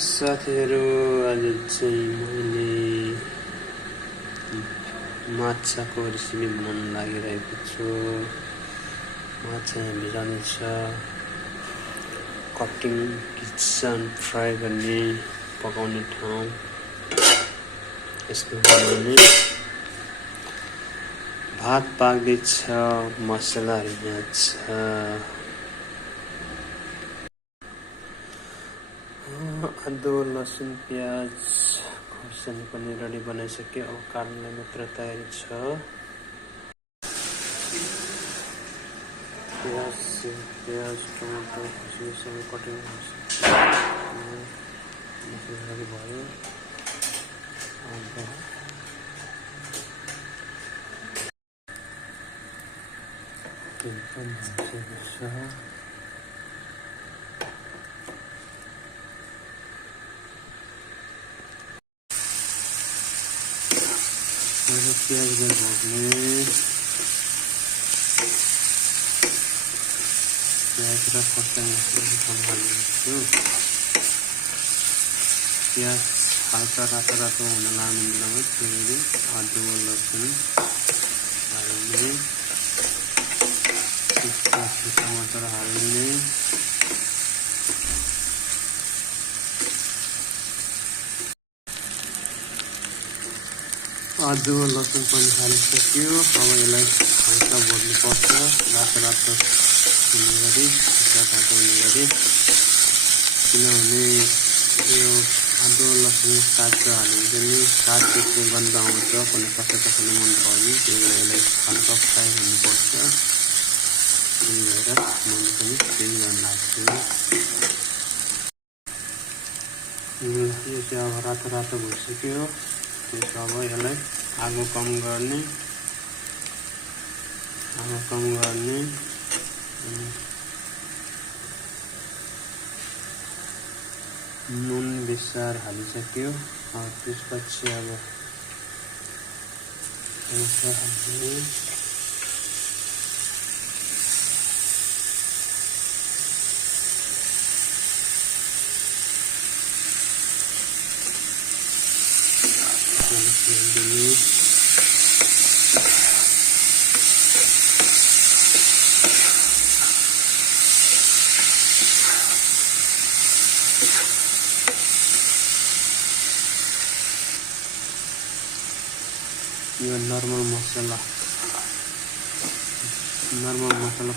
साथीहरू आज चाहिँ मैले माछाको रेसिपी बनाउन लागिरहेको छु। माछा यहाँ भिजाउने छ, कटिङ किचन फ्राई गर्ने पकाउने ठाउँ यसमा बनाउने। भात पाक्दैछ, मसलाहरू यहाँ छ। आदु लसुन प्याज खोर्सानी पनि रेडी बनाइसक्यो। अब काट्नलाई मात्र तयारी छ। प्याज टमाटर खोर्सानी सबै कटिङ रेडी भयो। प्याज भर्ने, प्याज र खोर्सानी हाल्छु। प्याज हल्का रातो रातो हुन लाग्ने बेलामा फेरि आदु लसुन हाल्ने, टमाटर हाल्ने। आदु लसुन पनि हालिसक्यो। अब यसलाई हल्का भर्नुपर्छ, रातो रातो हुने गरी, तातो हुने गरी। किनभने यो आदु लसुन काँचो हाल्यो भने काँचोको गन्ध आउँछ, कसैले मन पर्ने। त्यही भएर यसलाई हल्का फ्राई हुनुपर्छ। त्यही भएर मैले पनि त्यही गर्न लाग्छु। यो चाहिँ अब रातो रातो भइसक्यो। अब यसलाई आगो कम गर्ने, नुन बेसार हालिसक्यो। त्यसपछि अब हाल्ने, यो नर्मल मसला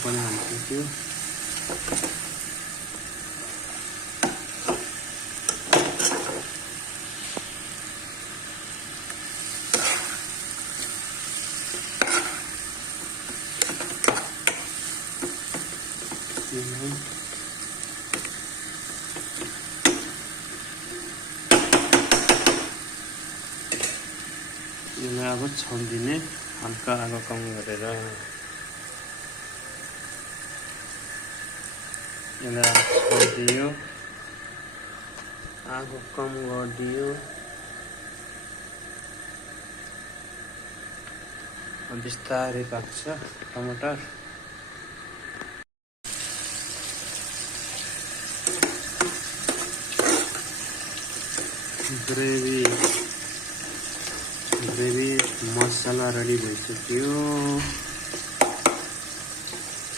पनि हालिसक्यो। यसलाई अब छोडिदिने, हल्का आगो कम गरेर। यसलाई छोडिदियो, आगो कम गरिदियो। बिस्तारै पाक्छ टमाटर। ग्रेभी मसला रेडी भइसक्यो।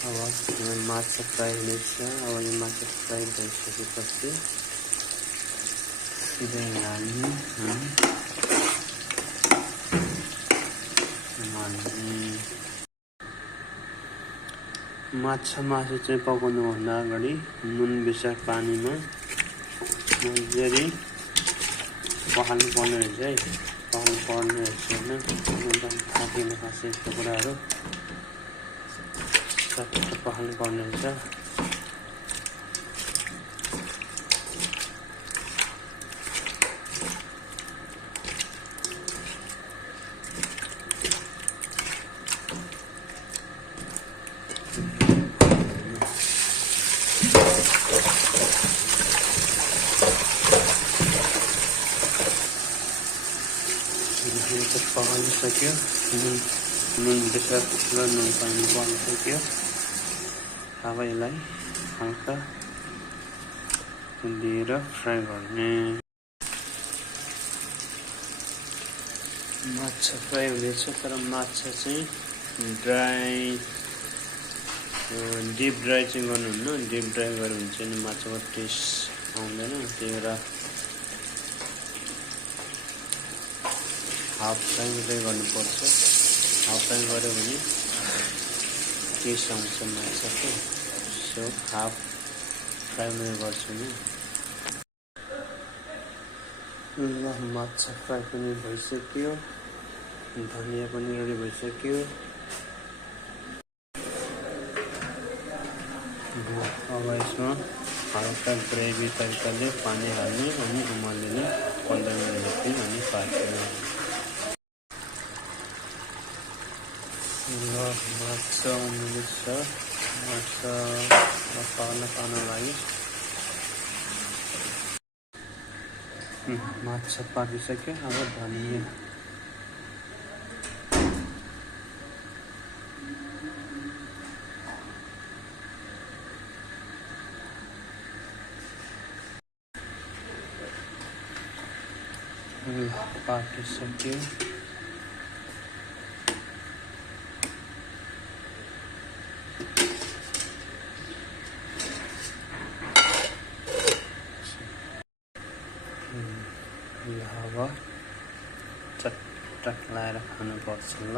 अब माछा फ्राई हुनेछ। अब यो माछा फ्राई भइसकेपछि सिधै हाल्ने, मासु चाहिँ पकाउनुभन्दा अगाडि नुन बेसार पानीमा मजाले पखाल्नु पर्ने रहेछ है। पढ्ने रहेछ होइन, एकदम थाकिने खास यस्तो कुराहरू सबै पखाल्नु पर्ने रहेछ। पकाइसक्यो, नुन बेसार र नुन पानी पर्न सक्यो। अब यसलाई हल्का दिएर फ्राई गर्ने। माछा फ्राई हुँदैछ, तर माछा चाहिँ ड्राई डिप ड्राई चाहिँ गर्नुहुन्न। डिप ड्राई गऱ्यो भने चाहिँ माछाको टेस्ट आउँदैन। त्यही भएर हाफ फ्राई मात्रै गर्नुपर्छ। हाफ फ्राई गऱ्यो भने टेस्ट आउँछ माछाको। सो हाफ फ्राई मात्रै गर्छु नि। ल माछा फ्राई पनि भइसक्यो, धनिया पनि रेडी भइसक्यो। अब यसमा हल्का ग्रेभी तरिकाले पानी हाल्ने अनि उमाल्ने 15 मिनट अनि पाक्ने। ल माछा उम्लिन्छ, माछा पाक्न लागि माछा पाकिसक्यो। अब धनिया पाकिसक्यो। अब चटक लाएर खानुपर्छ ल।